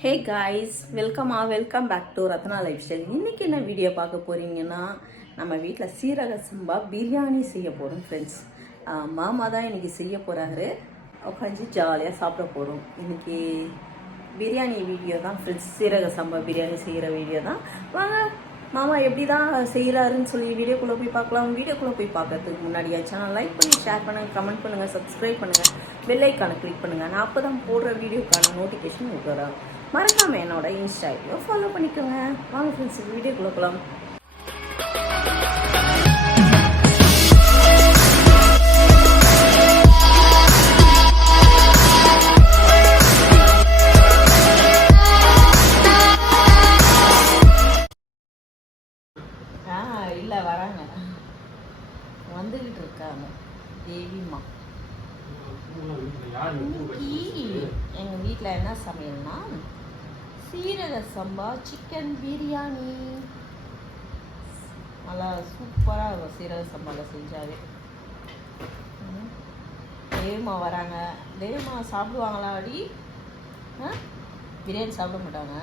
Hey guys, welcome back to Ratna lifestyle. இன்றைக்கி என்ன video பார்க்க போகிறீங்கன்னா, நம்ம வீட்டில் சீரக சம்பா பிரியாணி செய்ய போகிறோம் ஃப்ரெண்ட்ஸ். மாமா தான் இன்றைக்கி செய்ய போகிறாரு. உட்காந்து ஜாலியாக சாப்பிட போகிறோம். இன்றைக்கி பிரியாணி வீடியோ தான் ஃப்ரெண்ட்ஸ். சீரக சம்பா பிரியாணி செய்கிற வீடியோ தான். வாங்க மாமா எப்படி தான் செய்கிறாருன்னு சொல்லி வீடியோக்குள்ளே போய் பார்க்கலாம். வீடியோக்குள்ளே போய் பார்க்கறதுக்கு முன்னாடி சேனல் லைக் பண்ணி ஷேர் பண்ணுங்கள், கமெண்ட் பண்ணுங்கள், சப்ஸ்கிரைப் பண்ணுங்கள், பெல் ஐக்கானை கிளிக் பண்ணுங்கள். நான் அப்போ தான் போடுற வீடியோக்கான நோட்டிஃபிகேஷன் உங்களுக்கு வரும். மறக்காமல் என்னோட இன்ஸ்டா ஐடியோ ஃபாலோ பண்ணிக்கோங்க. வாங்க ஃப்ரெண்ட்ஸ் வீடியோக்குள்ளே போகலாம். இல்லை வராங்க, வந்துக்கிட்டு இருக்காங்க தேவிம்மா. எங்கள் வீட்டில் என்ன சமையல்னா சீரக சம்பா சிக்கன் பிரியாணி. நல்லா சூப்பராக இருக்கும் சீரக சம்பாவில் செஞ்சாவே. தேவிமா வராங்க. தேவிமா சாப்பிடுவாங்களா? அடி பிரியாணி சாப்பிட மாட்டாங்க.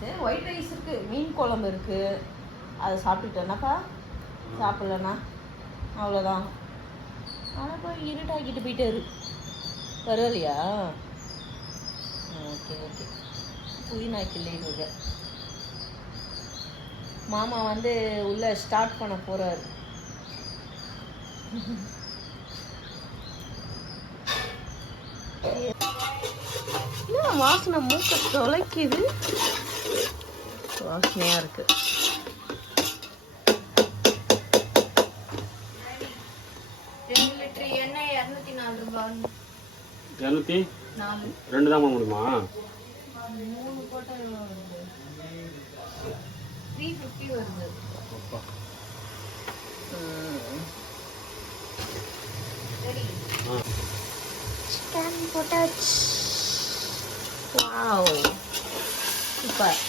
சரி, ஒயிட் ரைஸ் இருக்குது, மீன் குழம்பு இருக்குது, அதை சாப்பிட்டுட்டேனாக்கா. சாப்பிட்லண்ணா அவ்வளோதான். ஆனால் இப்போ இருட்டாக்கிட்டு போயிட்டாரு. பரவாயில்லையா? Okay okay. புதினா கிள்ளிட்டு மாமா வந்து உள்ள ஸ்டார்ட் பண்ண போகிறாரு. வாசனை மூக்க தொலைக்குது. வாசனையாக இருக்கு. ரெண்டு தான் பண்ண முடியுமா? 3 போட்டா 350 வருது. சரி, சிக்கன் போட்டாச்சு. Wow, super.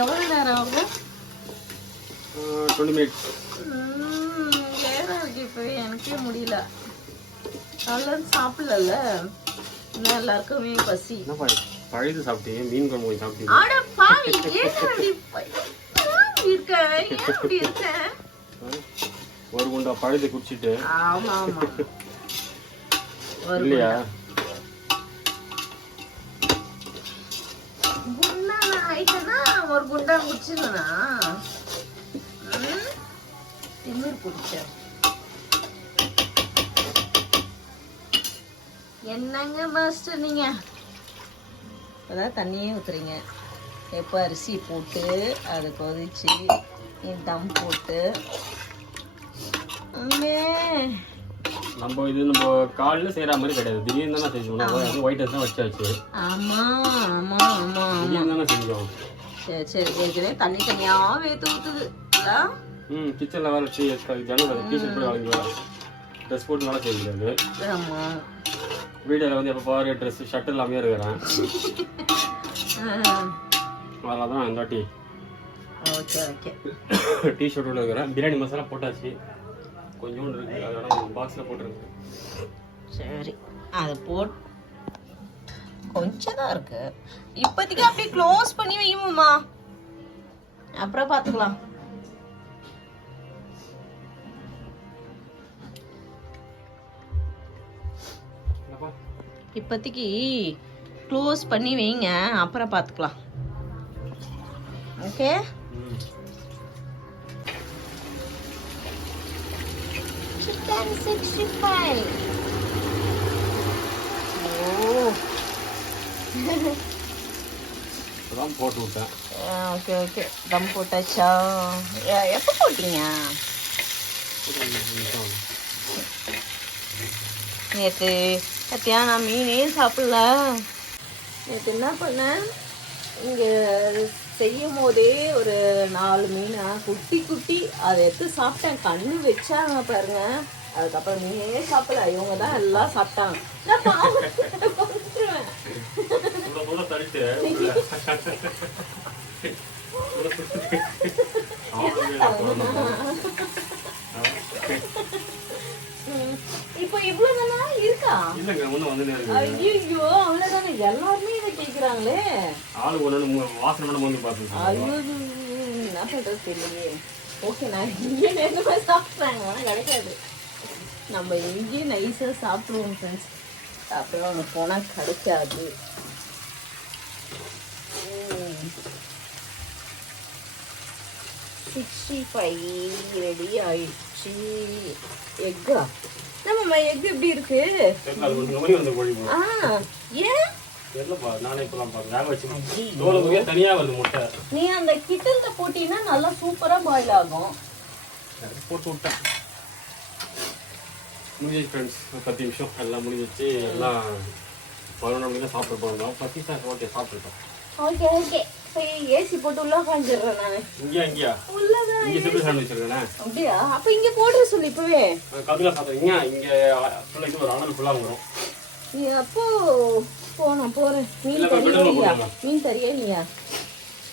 எவ்வளோ நேரம் ஆகும்? 20 minutes. இப்போ எனக்கே முடியல. நல்லது சாப்பிடல, இன்னும் எல்லாருக்குமே பசி. பழையது சாப்பிட்டீங்க, மீன் குழம்பு சாப்பிட்டீங்க. ஆட பாவி, ஏன் அப்படி இருக்க? ஒரு குண்டா பழையது குடிச்சிட்டு. ஆமா ஆமா. இல்லையா? குண்டா ஆயிட்டனா ஒரு குண்டா குடிச்சிருந்தா திமிர் குடிச்சேன். என்னங்க மாஸ்டர் நீங்க இப்போதான் தண்ணியே ஊற்றுறீங்க. எப்போ அரிசி போட்டு அதை கொதிச்சு தம் போட்டு நம்ம காலையில் செய்கிற மாதிரி கிடையாது. திடீர்னு தானே செஞ்சோம். ஒயிட் ரைஸ் தான் வச்சாச்சு. ஆமாம் ஆமாம் ஆமாம் திடீர்னு தானே செஞ்சோம். சரி சரி, ஏற்கனவே தண்ணி தனியாக வேத்து ஊற்றுது. கிச்சனில் வேலை ஜனங்கள் டிஷர்ட் போய் வாங்கி வர ட்ரெஸ் போட்டு வேலை செய்யக்கூடாது. ஆமாம், வீடியோவில் வந்து எப்போ பாரு ட்ரெஸ் ஷர்ட் எல்லாமே இருக்கிறேன். அதனால தான் இந்த வாட்டி ஓகே ஓகே டிஷர்ட்டோட இருக்கிறேன். பிரியாணி மசாலா போட்டாச்சு, கொஞ்சோண்டு இருக்குது, அதோட பாக்ஸில் போட்டுருக்கு. சரி, அது கொஞ்சம் தான் இருக்கு. இப்போதைக்கு அப்படியே க்ளோஸ் பண்ணி வையுமா, அப்புறம் பார்த்துக்கலாம். இப்போதைக்கு க்ளோஸ் பண்ணி வைங்க, அப்புறம் பார்த்துக்கலாம். ஓகே. சிக்கன் 65. ஓ, போட்டு விட்டேன். ஓகே ஓகே, தம் போட்டாச்சா? எப்போ போட்டீங்க? நேற்று பத்தியா நான் மீனே சாப்பிடல. நேற்று என்ன பண்ணேன், இங்கே செய்யும் போதே ஒரு 4 மீனை குட்டி குட்டி அதை எடுத்து சாப்பிட்டேன். கண்ணு வச்சாங்க பாருங்க. அதுக்கப்புறம் மீனே சாப்பிடல, இவங்க தான் எல்லாம் சாப்பிட்டாங்க. நான் பார்த்துருவேன். இப்போ இவ்வளவுதானா இருக்கா? இல்லைங்க ஒன்றும் வந்து ஐயோ அவ்வளவுதானே, எல்லாருமே இதை கேக்குறாங்களே. ஆளு ஒன்று வாசனை மட்டும் வந்து பார்த்து ஐயோ என்ன பண்றது தெரியலையே. ஓகே, நான் இங்கே நேரமா சாப்பிட்றாங்க, ஆனால் கிடைக்காது. நம்ம இங்கேயே நைஸாக சாப்பிடுவோம் ஃப்ரெண்ட்ஸ். அப்புறம் அங்கே போனால் கிடைக்காது. 65 ரெடி ஆயிடுச்சு. எக்கா நம்ம எக் எப்படி இருக்கு? ஆ ஏன் நானே இப்பதான் பார்த்தேன். தனியா வருது முட்டை. நீ அந்த கிட்டல்ல போட்டீங்கன்னா நல்லா சூப்பரா பாயில் ஆகும். போட்டு விட்டேன். முடிஞ்சிச்சு ஃப்ரெண்ட்ஸ். 10 நிமிஷம் எல்லாம் முடிஞ்சிச்சு. எல்லாம் 11 மணிக்கு சாப்பிட்டு போகிறோம். 10 சார் ஓகே சாப்பிட்டுட்டோம். ஓகே ஓகே, ஏசி போட்டு உள்ள உட்காந்துடுறேன் நான். இங்கேயா உள்ளதான் இங்கே சிம்பிள் சாண்ட்விச் இருக்கேன். அப்படியா? அப்போ இங்கே போடுற சொல்லி இப்பவே கதுல சாப்பிட்றீங்க. இங்கே ஃபுல்லாக இது ஒரு அனல் ஃபுல்லாக வந்துடும். நீ அப்போ போறேன். மீன் தரியா? மீன் தரியா நீயா?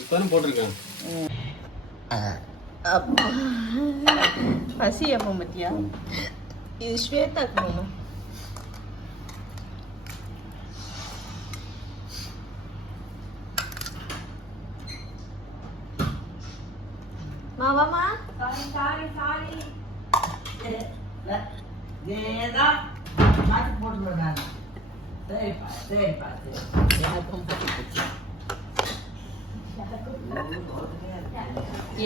இப்போதான் போட்டிருக்கேன். பசி அம்மா மத்தியா? இது ஸ்வேதாக்கு மாமா. மாமா சாரி ஏதா மாத்தி போட்டுருவேன் நான். சரிப்பா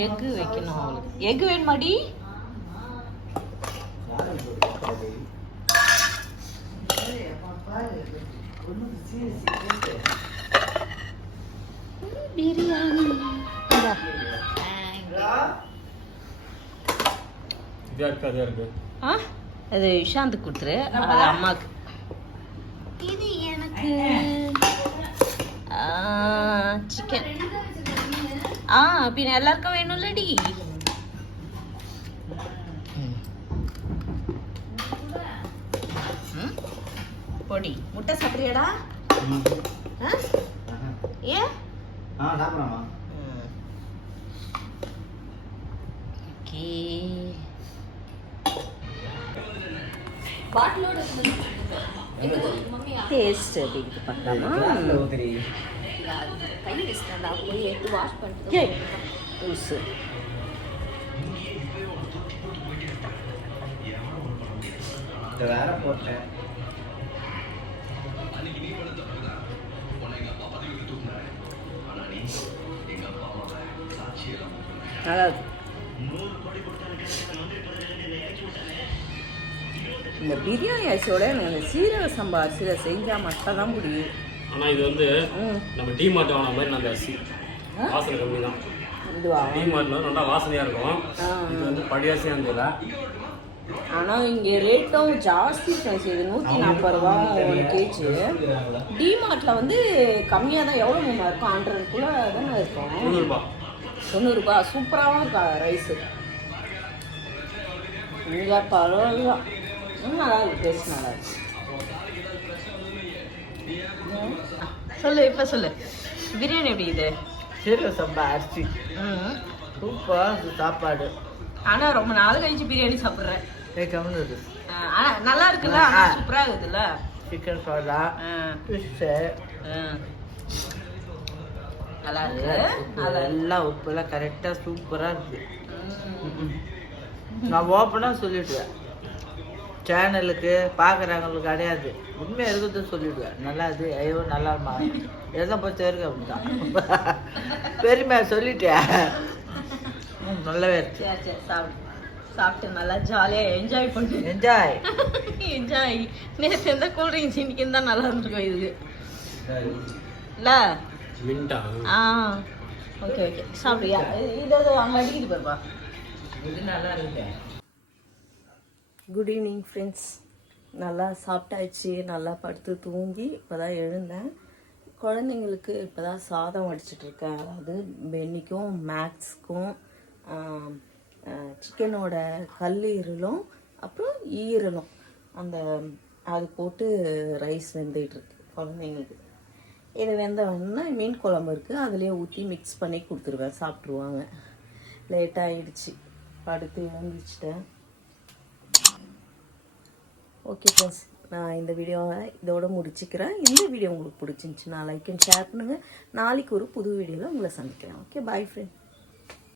எக்கு வைக்கணும் அவளுக்கு. எக்கு வேணுமாடி? பிரியாணி அது விஷாந்த் கொடுத்துரு, அது அம்மாக்கு. இது எனக்கு சிக்கன். பின்ன எல்லாருக்கும் வேணும்லடி. பொடி முட்டை சாப்பிட்றியாடா? ஏன்? ஓகே, டேஸ்ட் எப்படி இருக்கு பார்க்கலாமா? லூசு. வேற போட்டேன். நல்லா இருக்கு. இந்த பிரியாணி அரிசியோட எனக்கு அந்த சீரக சம்பா அரிசியில் செஞ்சால் மட்டும் தான் முடியும். ஆனால் இது வந்து நம்ம டிமார்ட் வாங்கின மாதிரி அந்த அரிசி வாசனை கம்மி தான். இதுவா? டிமார்ட்ல நல்லா வாசனையாக இருக்கும். இது வந்து பழைய அரிசியாக இருந்ததில்ல. ஆனால் இங்கே ரேட்டும் ஜாஸ்தி ஃப்ரெண்ட்ஸ். இது 140 ரூபா 1 கேஜி. டிமார்ட்டில் வந்து கம்மியாக தான். எவ்வளோ நம்ம இருக்கும்? 100க்குள்ளே தானே இருக்கும். 90 ரூபா. சூப்பராகவும் இருக்கா ரைஸு. இங்கே பரவாயில்ல, நல்லா இருக்கு. டேஸ்ட் நல்லா இருக்கு. சொல்லு, இப்போ சொல்லு, பிரியாணி எப்படி இது? சீரக சம்பா அரிசி சூப்பர் சாப்பாடு. ஆனால் ரொம்ப நாள் கழிச்சு பிரியாணி சாப்பிட்றேன். கம்முன்னு ஆனால் நல்லா இருக்குல்ல? சூப்பராக இருக்குதுல்ல? சிக்கன் சோடா ஃபிஷ்ஷு நல்லா இருக்கு. அதெல்லாம் உப்புலாம் கரெக்டாக சூப்பராக இருக்குது. நான் ஓப்பனாக சொல்லிவிடுவேன். சேனலுக்கு பார்க்குறவங்களுக்கு கிடையாது, உண்மையாக இருக்கிறத சொல்லிவிடுவேன். நல்லா இது ஐயோ நல்லாமா எதான் பொறுத்த வரைக்கும் அப்படிதான் பெருமையாக சொல்லிட்டேன். நல்லாவே இருக்கு. சரி சரி, சாப்பிட்டு நல்லா ஜாலியாக என்ஜாய் பண்ணு. என்ஜாய் நேற்று எந்த கூல்ட்ரிங்க்ஸ் இன்னைக்கு தான் நல்லா இருந்துருக்கும் இதுக்கு இல்லை? ஓகே ஓகே, சாப்பிடுயா. இது அங்கே அடிக்கிட்டு போயிருப்பா. இது நல்லா இருக்கு. Good evening friends. நல்லா சாப்பிட்டாச்சு. நல்லா படுத்து தூங்கி இப்போ தான் எழுந்தேன். குழந்தைங்களுக்கு இப்போ தான் சாதம் வடிச்சிட்ருக்கேன். அதாவது பென்னிக்கும் மேக்ஸ்க்கும் சிக்கனோட கல்லீரலும் அப்புறம் ஈரலும் அது போட்டு ரைஸ் வெந்துகிட்ருக்கு குழந்தைங்களுக்கு. இது வெந்தவொடனே மீன் குழம்பு இருக்குது, அதுலேயே ஊற்றி மிக்ஸ் பண்ணி கொடுத்துருவேன், சாப்பிட்ருவாங்க. லேட்டாகிடுச்சு, படுத்து எழுந்திரிச்சிட்டேன். ஓகே ஃப்ரெண்ட்ஸ், நான் இந்த வீடியோவை இதோட முடிச்சுக்கிறேன். இந்த வீடியோ உங்களுக்கு பிடிச்சிருந்துச்சுன்னா லைக் அண்ட் ஷேர் பண்ணுங்கள். நாளைக்கு ஒரு புது வீடியோவில் உங்களை சந்திக்கிறேன். ஓகே, பாய் ஃப்ரெண்ட்.